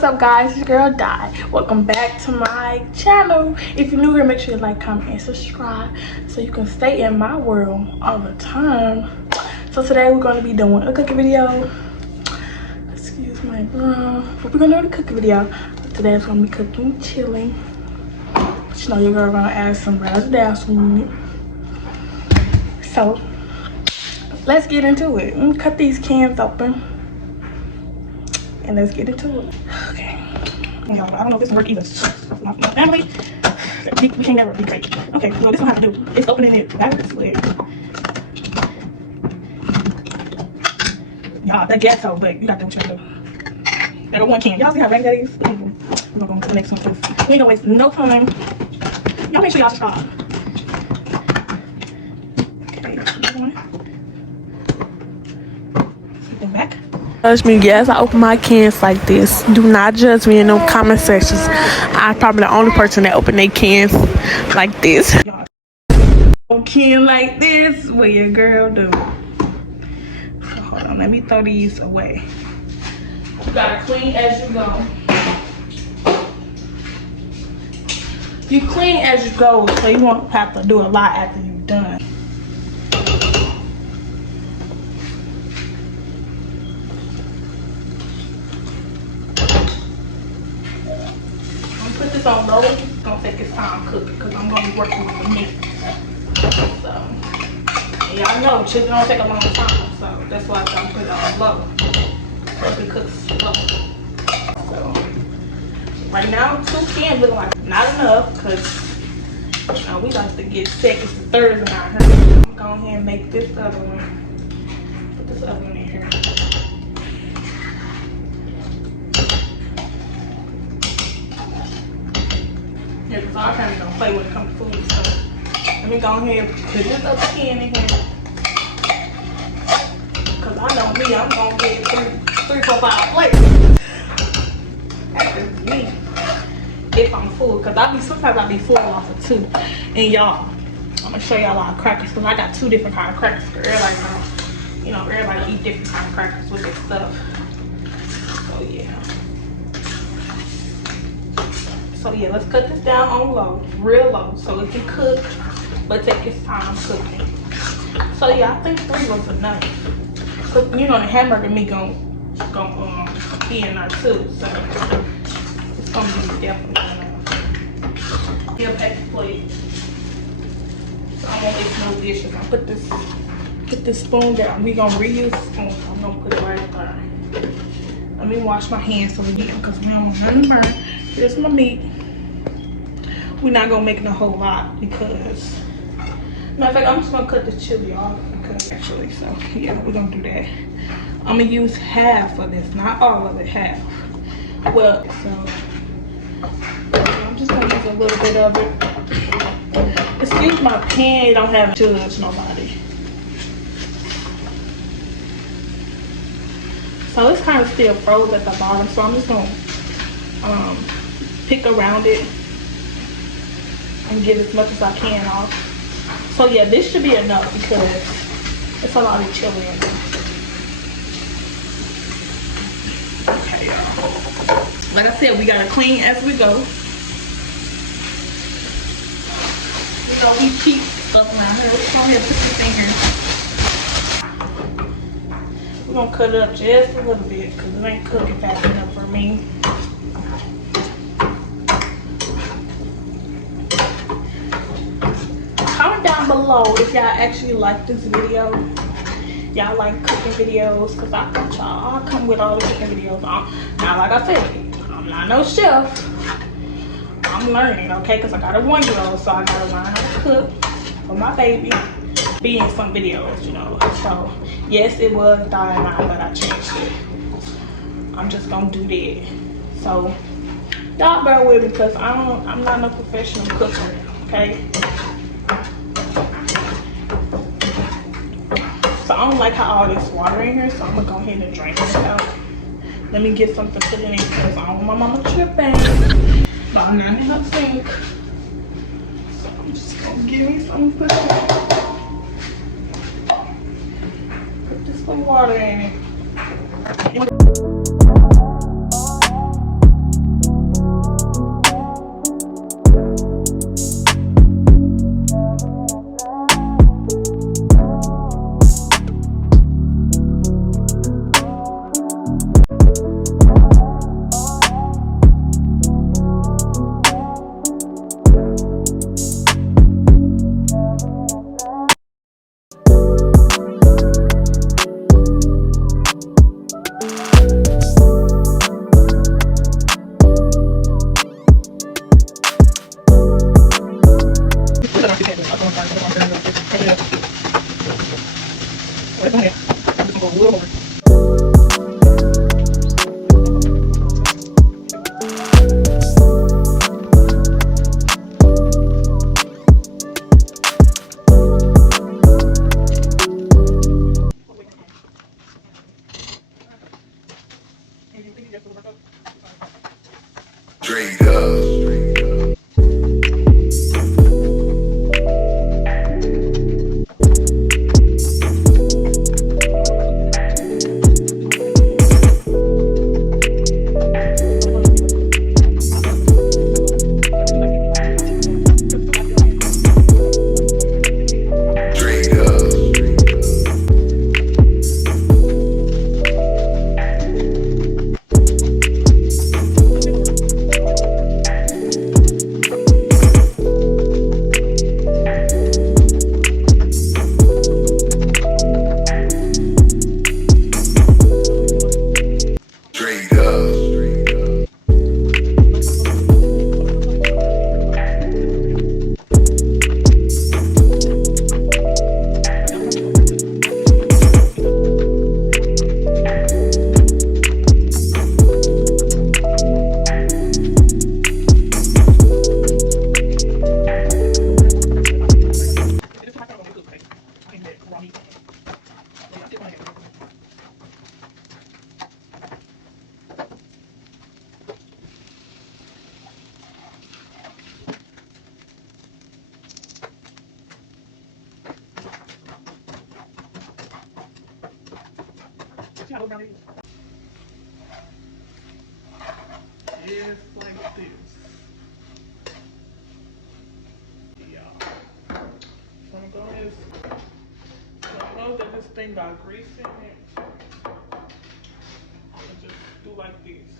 What's up, guys? It's your girl Di. Welcome back to my channel. If you're new here, make sure you like, comment, and subscribe so you can stay in my world all the time. So today we're going to be doing a cooking video. Excuse my breath. But we're going to do a cooking video. Today it's going to be cooking chili. But you know your girl going to add some razzle-dazzle in it. So let's get into it. Let me cut these cans open and let's get into it. Okay. I don't know if this will work either. My family, we can never be great. Okay, well, this is what I have to do. It's opening it backwards. Y'all, that ghetto, but you got to do what you got to do. That one can. Y'all see how raggedy that is? We're going to go to the next one because we ain't going to waste no time. Y'all make sure y'all subscribe. Okay, another one. Go back. Judge me, yes, I open my cans like this. Do not judge me in no comment sections. I'm probably the only person that open their cans like this. Can like this, what your girl do. So hold on, let me throw these away. You gotta clean as you go. You clean as you go, so you won't have to do a lot after you're done. Put this on low. It's gonna take its time cooking because I'm gonna be working with the meat. So y'all know chicken don't take a long time, so that's why I'm putting it on low so it can cook slow. So right now 2 cans looking like not enough because you know we like to get seconds to thirds around here. I'm gonna go ahead and make this other one. Put this other one in here. Yeah, because our family don't play when it comes to food, so let me go ahead and put this other can in here. Because I know me, I'm going to get 3, 4, 5 plates. That's just me. If I'm full, because sometimes I be full off of 2. And y'all, I'm going to show y'all a lot of crackers, because I got 2 different kind of crackers. Everybody know, you know, everybody eat different kind of crackers with their stuff. So yeah. So yeah, let's cut this down on low, real low, so it can cook, but take its time cooking. So yeah, I think 3 was enough. Cause you know the hamburger meat gon' be in there too, so it's gonna be definitely enough. Here, paper plate. So I won't make no dishes. I put this spoon down. We gonna reuse the spoon. So I'm gonna put it right there. Let me wash my hands so we get because we don't want nothing burn. Here's my meat. We're not gonna make it a whole lot because matter of fact, I'm just gonna cut the chili off because actually, so yeah, we're gonna do that. I'm gonna use half of this, not all of it, half. Well, so I'm just gonna use a little bit of it. Excuse my pan, you don't have to judge nobody. So it's kind of still froze at the bottom, so I'm just gonna pick around it and get as much as I can off. So yeah, this should be enough because it's a lot of chili in there. Okay, y'all. Like I said, we gotta clean as we go. You know, we keep up around here. Let's go ahead and put this in here. We're gonna cut it up just a little bit because it ain't cooking fast enough for me. Comment down below if y'all actually like this video. Y'all like cooking videos because I thought y'all come with all the cooking videos. Now, like I said, I'm not no chef. I'm learning, okay? Because I got a 1-year-old, so I gotta learn how to cook for my baby. Be in some videos, you know. So yes, it was Di, but I changed it. I'm just gonna do that. So y'all bear with me because I'm not no professional cooker, okay? So I don't like how all this water in here, so I'm gonna go ahead and drain this out. Let me get something to put in because I don't want my mama tripping. But I'm not in her sink. So I'm just gonna give me something to put in. Put this little water in it. Straight up. Straight up. Straight up. Just like this. Yeah. So I'm going to, I know that this thing got grease in it. I'm gonna just do like this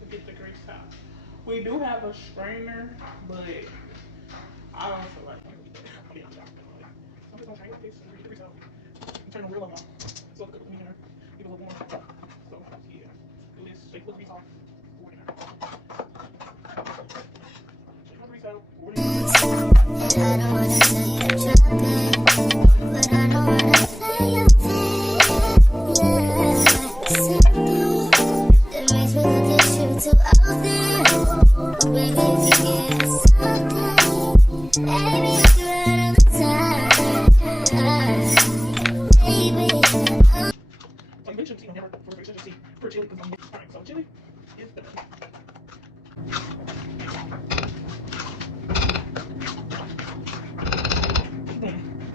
to get the grease out. We do have a strainer, but I don't feel like it. I'll be honest, I don't feel like it. I'm just gonna strain with this and get the grease out. And turn the real on. So it's good for me here. Get a little more. So yeah. Do this, shake the grease off. Pour it in there. Shake the grease out. Pour it in there. I don't wanna see you dropping, but I don't wanna play your thing. Yeah, something that makes me look at you too often. When you forget something, baby, you run out of time. Baby, So you mentioned chili, never for the chili because I'm alright. So chili is better.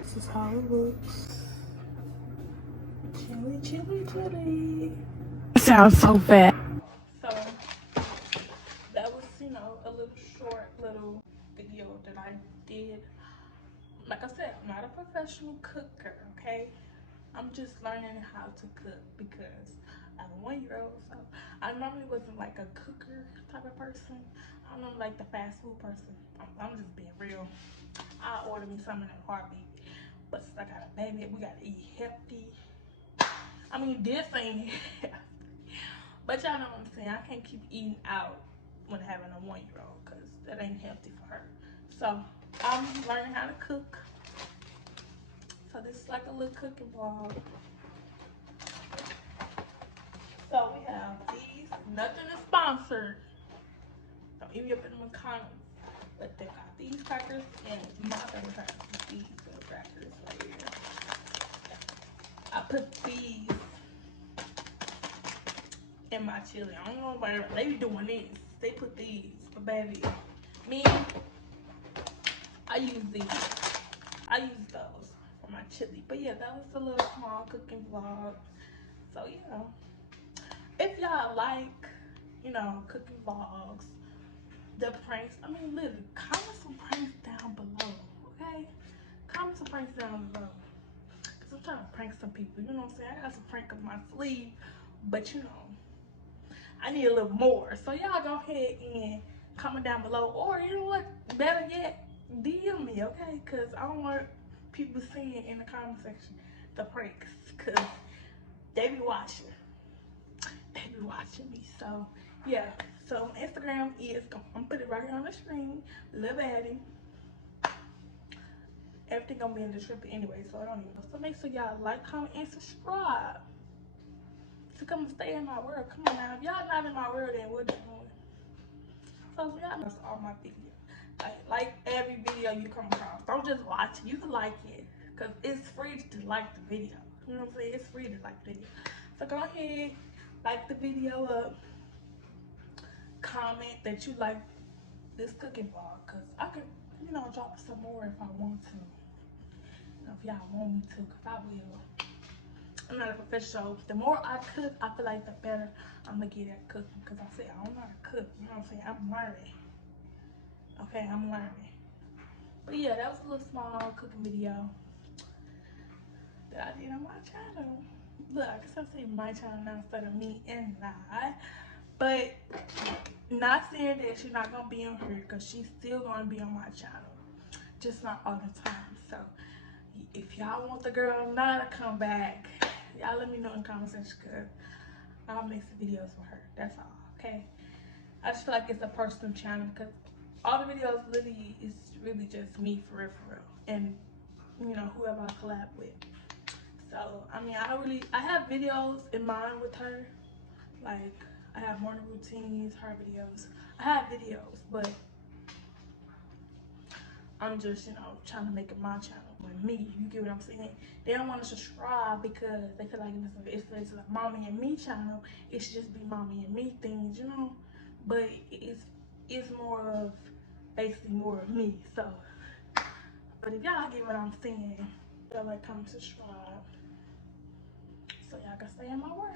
This is how it looks. Chili, chili, chili. Sounds so fat. So that was, a little short little video that I did. Like I said, I'm not a professional cooker, okay? I'm just learning how to cook because I'm a 1-year-old, so I normally wasn't like a cooker type of person. I'm not like the fast food person. I'm just being real. I order me something in a heartbeat. But since I got a baby, we gotta eat healthy. I mean, this ain't healthy. But y'all know what I'm saying. I can't keep eating out when having a 1-year-old because that ain't healthy for her. So I'm learning how to cook. So this is like a little cooking vlog. So we have these. Nothing is sponsored. Don't even up in the comments. But they got these crackers and my favorite crackers is these little crackers right here. I put these in my chili. I don't know about they be doing this. They put these, but baby, me, I use these. I use those for my chili. But yeah, that was a little small cooking vlog. So yeah, if y'all like, cooking vlogs, the pranks, I mean, literally, comment some pranks down below, okay? Comment some pranks down below. Because I'm trying to prank some people, you know what I'm saying? I got some prank up my sleeve, but I need a little more. So y'all go ahead and comment down below. Or you know what, better yet, DM me, okay? Because I don't want people seeing in the comment section the pranks. Because they be watching. They be watching me. So yeah. So Instagram is, I'm gonna put it right here on the screen. Lil Baddie. Everything gonna be in the description anyway, so I don't even know. So make sure y'all like, comment, and subscribe to come and stay in my world. Come on now, if y'all not in my world, then what you doing? So y'all know all my videos. Like every video you come across. Don't just watch it. You can like it, cause it's free to like the video. You know what I'm saying? It's free to like the video. So go ahead, like the video up. Comment that you like this cooking vlog, cause I could, you know, drop some more if I want to. You know, if y'all want me to, cause I will. I'm not a professional. The more I cook, I feel like the better I'm gonna get at cooking. Cause I say I don't know how to cook. You know what I'm saying? I'm learning. Okay, I'm learning. But yeah, that was a little small cooking video that I did on my channel. Look, I guess I say my channel now instead of me and I. But not saying that she's not gonna be on here, because she's still gonna be on my channel. Just not all the time. So if y'all want the girl now to come back, y'all let me know in the comment section, because I'll make some videos for her. That's all, okay? I just feel like it's a personal channel, because all the videos really is really just me for real. And you know, whoever I collab with. So I mean, I have videos in mind with her. Like I have morning routines, her videos. I have videos, but I'm just, you know, trying to make it my channel with me. You get what I'm saying? They don't want to subscribe because they feel like if it's a mommy and me channel, it should just be mommy and me things, you know. But it's more of basically more of me. So, but if y'all get what I'm saying, y'all like, comment, subscribe, so y'all can stay in my world.